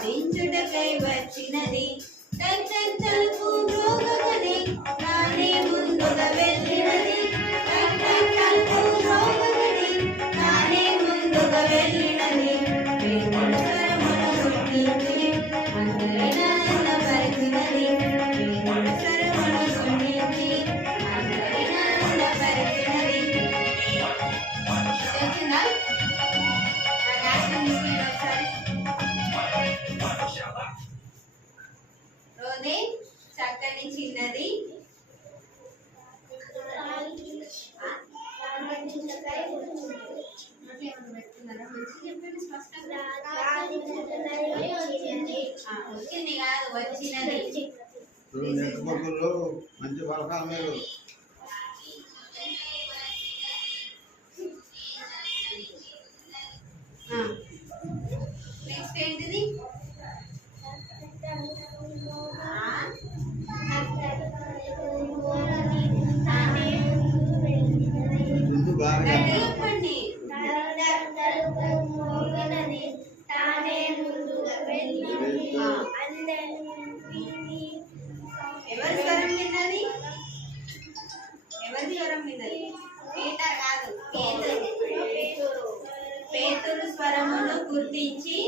ఆరాధించుటకై వచ్చినది తలుపు మ్రోగమని నానే ముందుగా వెళ్ళినది తలుపు మ్రోగమని నానే ముందుగా వెళ్ళినది చక్కని చిన్నది వచ్చినది మంచి పలకాలు మీరు నెక్స్ట్ ఏంటిది ఎవరి స్వరం విన్నది ఎవరి స్వరం విన్నది పీటర్ కాదు పేతురు స్వరమును గుర్తించి